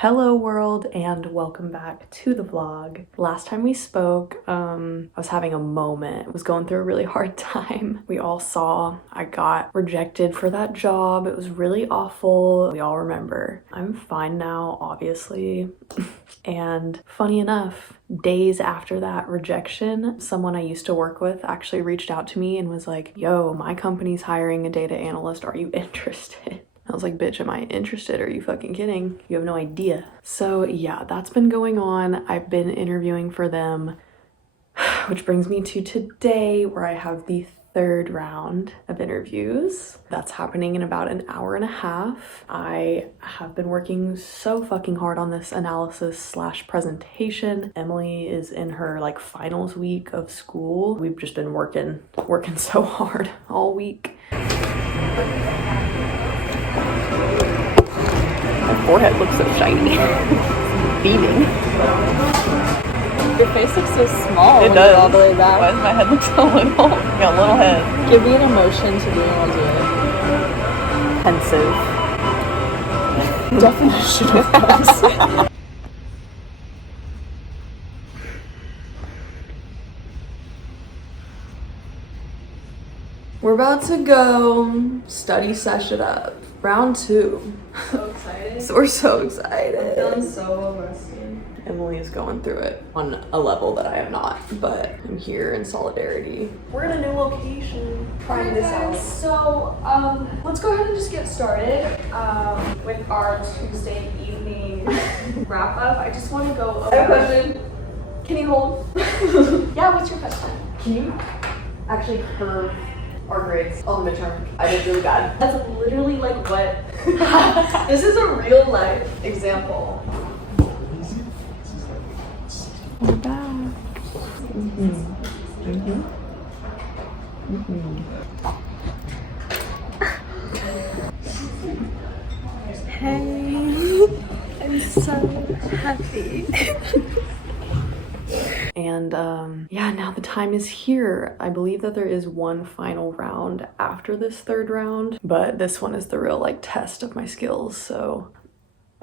Hello world and welcome back to the vlog. Last time we spoke, I was having a moment. I was going through a really hard time. We all saw I got rejected for that job. It was really awful. We all remember. I'm fine now, obviously. And funny enough, days after that rejection, someone I used to work with actually reached out to me and was like, yo, my company's hiring a data analyst. Are you interested? I was like, bitch, am I interested? Are you fucking kidding? You have no idea. So yeah, that's been going on. I've been interviewing for them, which brings me to today where I have the third round of interviews. That's happening in about an hour and a half. I have been working so fucking hard on this analysis / presentation. Emily is in her like finals week of school. We've just been working so hard all week. My forehead looks so shiny. Beaming. Your face looks so small. It does. All the way back. Why does my head look so little? I got a little head. Give me an emotion to do and I'll do Pensive. it. Definition of pensive. We're about to go study session up. Round 2. So excited. So we're so excited. I'm feeling so rusty. Emily is going through it on a level that I am not, but I'm here in solidarity. We're in a new location, trying this out. So, let's go ahead and just get started with our Tuesday evening wrap up. I just want to go over. I have a question. Can you hold? Yeah, what's your question? Can you actually curve our grades on the midterm? I did really bad. That's literally like what. This is a real life example. We're back. Hey, I'm so happy. And yeah, now the time is here. I believe that there is one final round after this third round, but this one is the real like test of my skills. So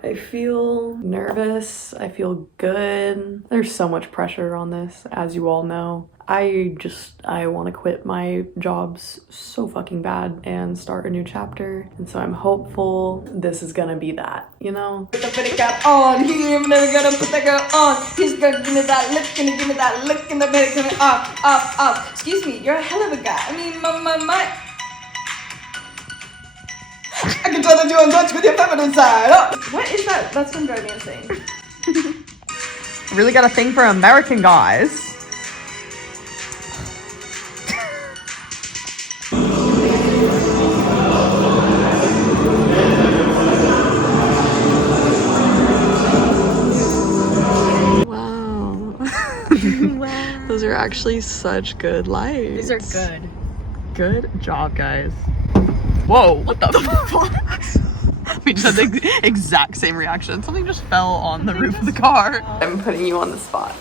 I feel nervous. I feel good. There's so much pressure on this, as you all know. I want to quit my jobs so fucking bad and start a new chapter. And so I'm hopeful this is gonna be that, you know? Put the pretty cap on, he ain't never gonna put that girl on. He's gonna give me that look, gonna give me that look, and the baby coming up. Excuse me, you're a hell of a guy. I mean, my. I can tell that you're in touch with your feminine side. Oh. What is that? That's from Duran saying. Really got a thing for American guys. Wow. Those are actually such good lights. These are good. Good job, guys. Whoa, what the fuck? We just had the exact same reaction. Something just fell on the roof of the car. I'm putting you on the spot.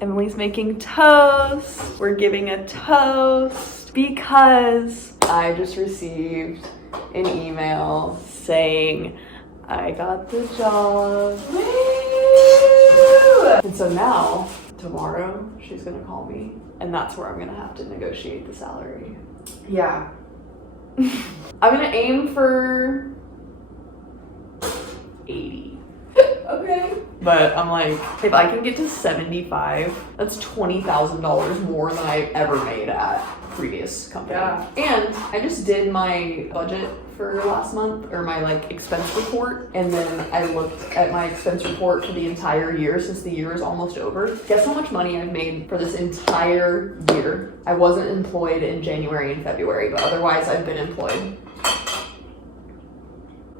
Emily's making toast. We're giving a toast because I just received an email saying I got the job. And so now, tomorrow, she's gonna call me, and that's where I'm gonna have to negotiate the salary. Yeah. I'm gonna aim for 80. Okay. But I'm like, if I can get to 75, that's $20,000 more than I ever made at previous company. Yeah. And I just did my budget for last month, or my like expense report, and then I looked at my expense report for the entire year since the year is almost over. Guess how much money I've made for this entire year? I wasn't employed in January and February, but otherwise I've been employed.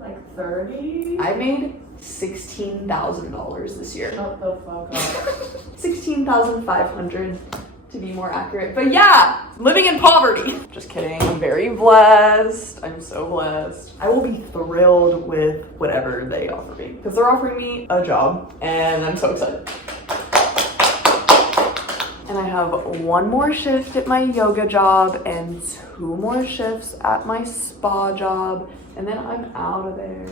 Like 30? I made $16,000 this year. Shut the fuck up. 16,500 to be more accurate. But yeah, living in poverty. Just kidding. I'm very blessed. I'm so blessed. I will be thrilled with whatever they offer me because they're offering me a job and I'm so excited. and I have one more shift at my yoga job and 2 more shifts at my spa job, and then I'm out of there.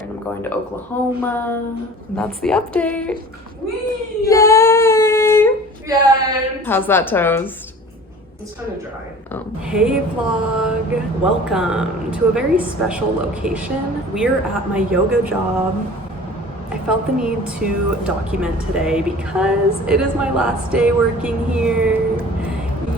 And I'm going to Oklahoma. And that's the update. Whee! Yay! Yay! How's that toast? It's kind of dry. Oh. Hey vlog! Welcome to a very special location. We're at my yoga job. I felt the need to document today because it is my last day working here.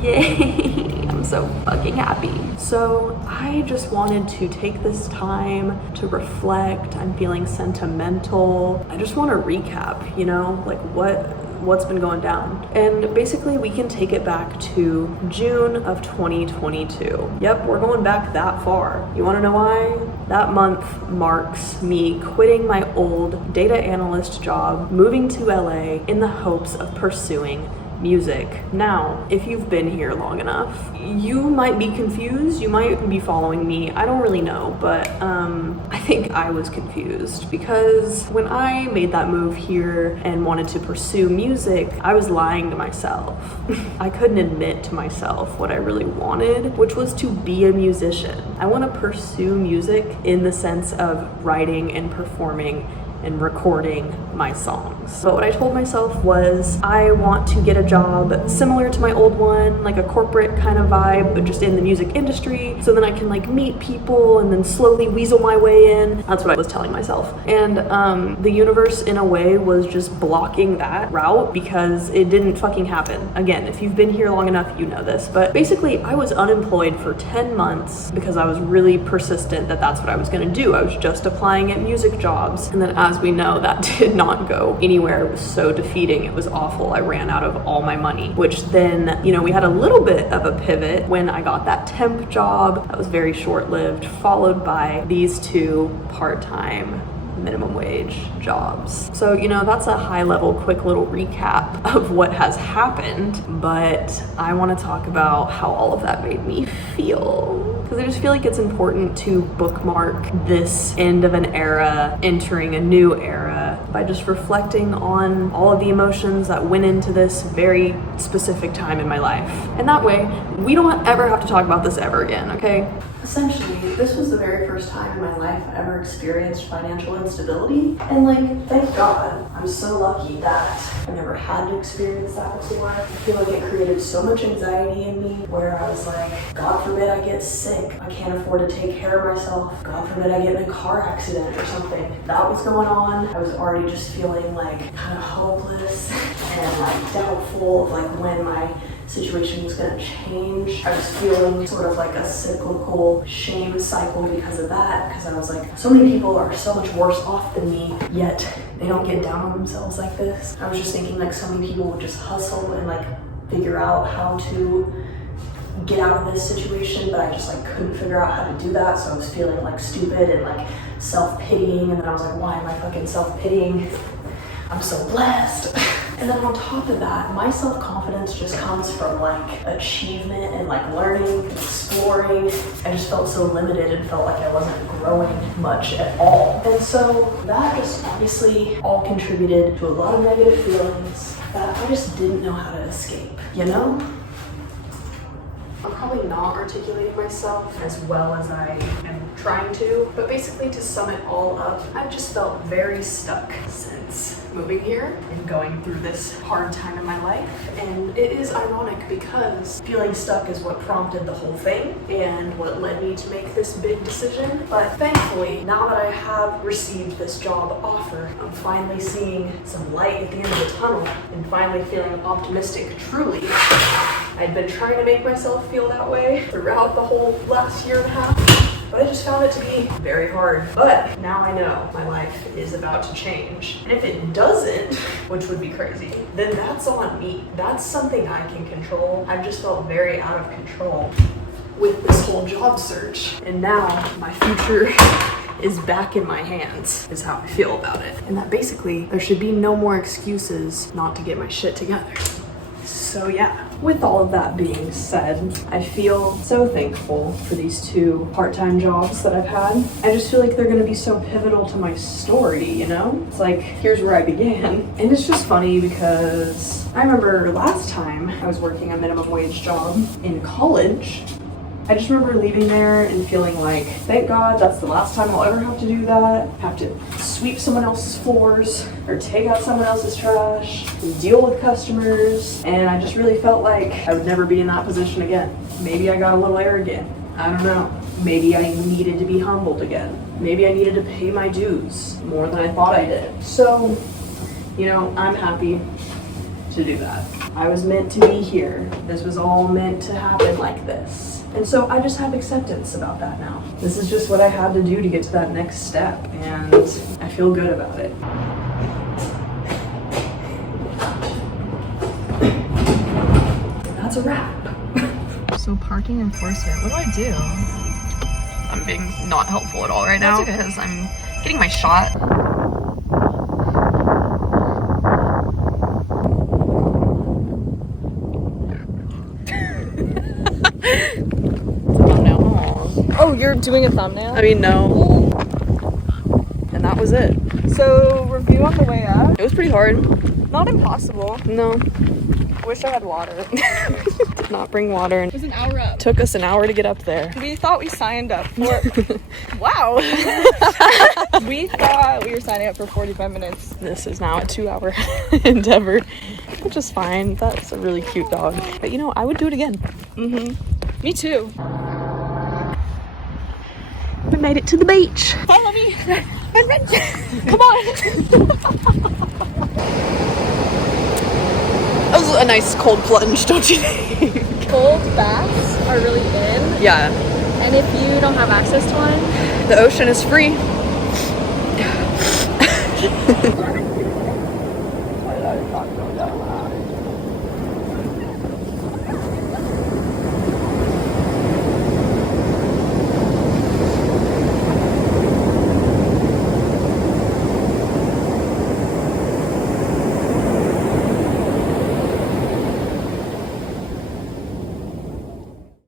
Yay! I'm so fucking happy. So I just wanted to take this time to reflect. I'm feeling sentimental. I just want to recap, you know, like what's been going down. And basically we can take it back to June of 2022. Yep, we're going back that far. You wanna know why? That month marks me quitting my old data analyst job, moving to LA in the hopes of pursuing music. Now, if you've been here long enough, you might be confused, you might be following me, I don't really know, but I think I was confused because when I made that move here and wanted to pursue music, I was lying to myself. I couldn't admit to myself what I really wanted, which was to be a musician. I want to pursue music in the sense of writing and performing and recording my songs. But what I told myself was I want to get a job similar to my old one, like a corporate kind of vibe, but just in the music industry, so then I can like meet people and then slowly weasel my way in. That's what I was telling myself. And the universe in a way was just blocking that route because it didn't fucking happen. Again, if you've been here long enough, you know this, but basically I was unemployed for 10 months because I was really persistent that that's what I was gonna do. I was just applying at music jobs. And then as we know, that did not go anywhere. It was so defeating. It was awful. I ran out of all my money, which then, you know, we had a little bit of a pivot when I got that temp job. That was very short-lived, followed by these 2 part-time minimum wage jobs. So, you know, that's a high level, quick little recap of what has happened, but I want to talk about how all of that made me feel. Because I just feel like it's important to bookmark this end of an era, entering a new era, by just reflecting on all of the emotions that went into this very specific time in my life. And that way, we don't ever have to talk about this ever again, okay? Essentially, this was the very first time in my life I ever experienced financial instability. And like, thank God, I'm so lucky that I never had to experience that before. I feel like it created so much anxiety in me where I was like, God forbid I get sick. I can't afford to take care of myself. God forbid I get in a car accident or something. That was going on. I was already just feeling like kind of hopeless and like doubtful of like when my situation was going to change. I was feeling sort of like a cyclical shame cycle because of that, because I was like, so many people are so much worse off than me, yet they don't get down on themselves like this. I was just thinking like so many people would just hustle and like figure out how to get out of this situation, but I just like couldn't figure out how to do that, so I was feeling like stupid and like self-pitying, and then I was like, why am I fucking self-pitying? I'm so blessed. And then on top of that, my self-confidence just comes from like achievement and like learning, exploring. I just felt so limited and felt like I wasn't growing much at all. And so that just obviously all contributed to a lot of negative feelings that I just didn't know how to escape, you know? I'm probably not articulating myself as well as I am trying to, but basically to sum it all up, I've just felt very stuck since moving here and going through this hard time in my life. And it is ironic because feeling stuck is what prompted the whole thing and what led me to make this big decision. But thankfully, now that I have received this job offer, I'm finally seeing some light at the end of the tunnel and finally feeling optimistic truly. I'd been trying to make myself feel that way throughout the whole last year and a half, but I just found it to be very hard. But now I know my life is about to change. And if it doesn't, which would be crazy, then that's on me. That's something I can control. I've just felt very out of control with this whole job search. And now my future is back in my hands, is how I feel about it. And that basically there should be no more excuses not to get my shit together. So yeah. with all of that being said, I feel so thankful for these 2 part-time jobs that I've had. I just feel like they're gonna be so pivotal to my story, you know? It's like, here's where I began. And it's just funny because I remember last time I was working a minimum wage job in college. I just remember leaving there and feeling like, thank God that's the last time I'll ever have to do that. Have to sweep someone else's floors or take out someone else's trash and deal with customers. And I just really felt like I would never be in that position again. Maybe I got a little arrogant. I don't know. Maybe I needed to be humbled again. Maybe I needed to pay my dues more than I thought I did. So, you know, I'm happy to do that. I was meant to be here. This was all meant to happen like this. And so I just have acceptance about that now. This is just what I had to do to get to that next step, and I feel good about it. That's a wrap. So parking enforcement, what do I do? I'm being not helpful at all right now because I'm getting my shot. Oh, you're doing a thumbnail? I mean, no. And that was it. So, review on the way up. It was pretty hard. Not impossible. No. Wish I had water. Did not bring water. It was an hour up. Took us an hour to get up there. We thought we signed up for... Wow. We thought we were signing up for 45 minutes. This is now a 2-hour endeavor, which is fine. That's a really cute dog. But you know, I would do it again. Mm-hmm. Me too. We made it to the beach. Follow me. Run. Come on. That was a nice cold plunge, don't you think? Cold baths are really in. Yeah. And if you don't have access to one, The ocean is free.